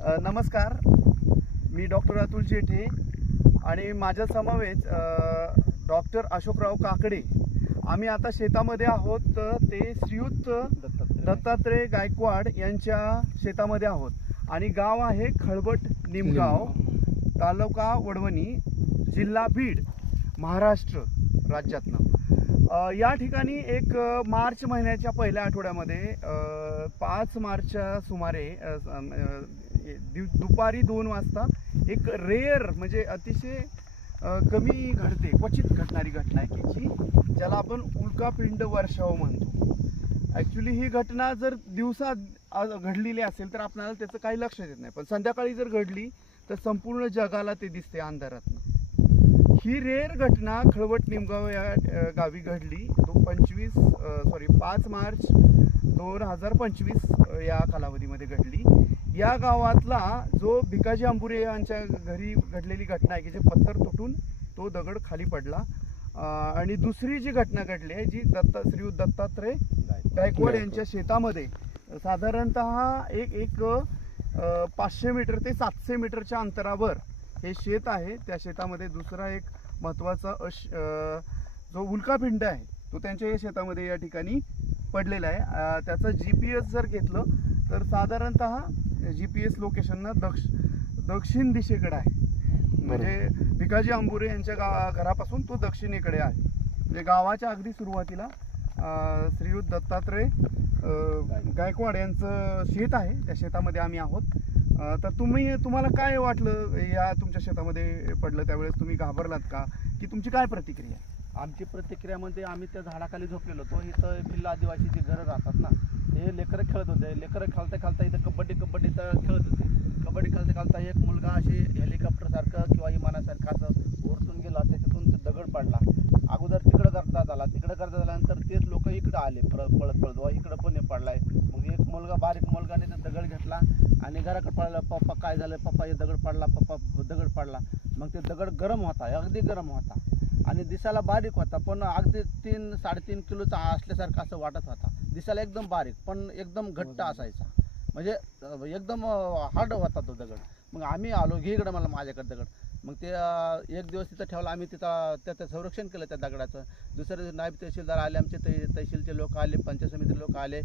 नमस्कार, मी डॉक्टर अतुल जेठे आणि माझ्या समवेत डॉक्टर अशोकराव काकडे. आम्ही आता शेतामध्ये आहोत. ते श्रीयुत दत्तात्रय गायकवाड यांच्या शेतामध्ये आहोत आणि गाव आहे खळबट निमगाव, तालुका वडवणी, जिल्हा बीड, महाराष्ट्र राज्यातनं. या ठिकाणी एक मार्च महिन्याच्या पहिल्या आठवड्यामध्ये 5 मार्चच्या सुमारे दुपारी 2 वाजता एक रेअर म्हणजे अतिशय कमी घडते, क्वचित घडणारी घटना आहे की जी ज्याला आपण उल्कापिंड वर्षाव म्हणतो. ॲक्च्युली ही घटना जर दिवसा घडलेली असेल तर आपल्याला त्याचं काही लक्ष येत नाही, पण संध्याकाळी जर घडली तर संपूर्ण जगाला ते दिसते अंधारातनं. ही रेअर घटना खळवट निमगाव या गावी घडली 5 मार्च 2025 या कालावधीमध्ये घडली. या गावातला जो भिकाजी अंबुरे यांच्या घरी घडलेली घटना आहे की जे पत्थर तुटून तो दगड खाली पडला. आणि दुसरी जी घटना घडली आहे जी श्रीयुत दत्तात्रय गायकवाड यांच्या शेतामध्ये साधारणतः एक 500 मीटर ते 700 मीटरच्या अंतरावर हे शेत आहे. त्या शेतामध्ये दुसरा एक महत्त्वाचा जो उल्कापिंड आहे तो त्यांच्या या शेतामध्ये या ठिकाणी पडलेला आहे. त्याचं GPS जर घेतलं तर साधारणतः GPS लोकेशननं दक्षिण दिशेकडे आहे. म्हणजे भिकाजी अंबुरे यांच्या घरापासून तो दक्षिणेकडे आहे. म्हणजे गावाच्या अगदी सुरुवातीला श्रीयुत दत्तात्रय गायकवाड यांचं शेत आहे. त्या शेतामध्ये आम्ही आहोत. तर तुम्हाला काय वाटलं या तुमच्या शेतामध्ये पडलं त्यावेळेस? तुम्ही घाबरलात का की तुमची काय प्रतिक्रिया? आमची प्रतिक्रियामध्ये आम्ही त्या झाडाखाली झोपलेलो होतो. इथं भिल्ल आदिवासीची घरं राहतात ना, हे लेकरं खेळत होते. लेकरं खेळता इथं कबड्डी इथं खेळत होते. कबड्डी खेळता एक मुलगा असे हेलिकॉप्टरसारखं किंवा विमानासारखं असं वरतून गेला, त्याच्यातून ते दगड पडला. अगोदर तिकडं करता आल्यानंतर तेच लोक इकडं आले पळत इकडं पण पडलाय. मग एक मुलगा बारीक मुलगाने ते दगड घेतला आणि घराकडे पडला. पप्पा काय झालं? पप्पा हे दगड पडला. मग ते दगड गरम होता, अगदी गरम होता आणि दिसायला बारीक होता, पण अगदी 3-3.5 किलोचा असल्यासारखं असं वाटत होता. दिसायला एकदम बारीक पण एकदम घट्ट असायचा, म्हणजे एकदम हार्ड होता तो दगड. मग आम्ही आलो, घे इकडं मला माझ्याकडे दगड. मग ते एक दिवस तिथं ठेवला आम्ही. त्याचं संरक्षण केलं त्या दगडाचं. दुसऱ्या दिवशी नायब तहसीलदार आले, आमचे तहसीलचे लोक आले, पंचायत समिती लोक आले.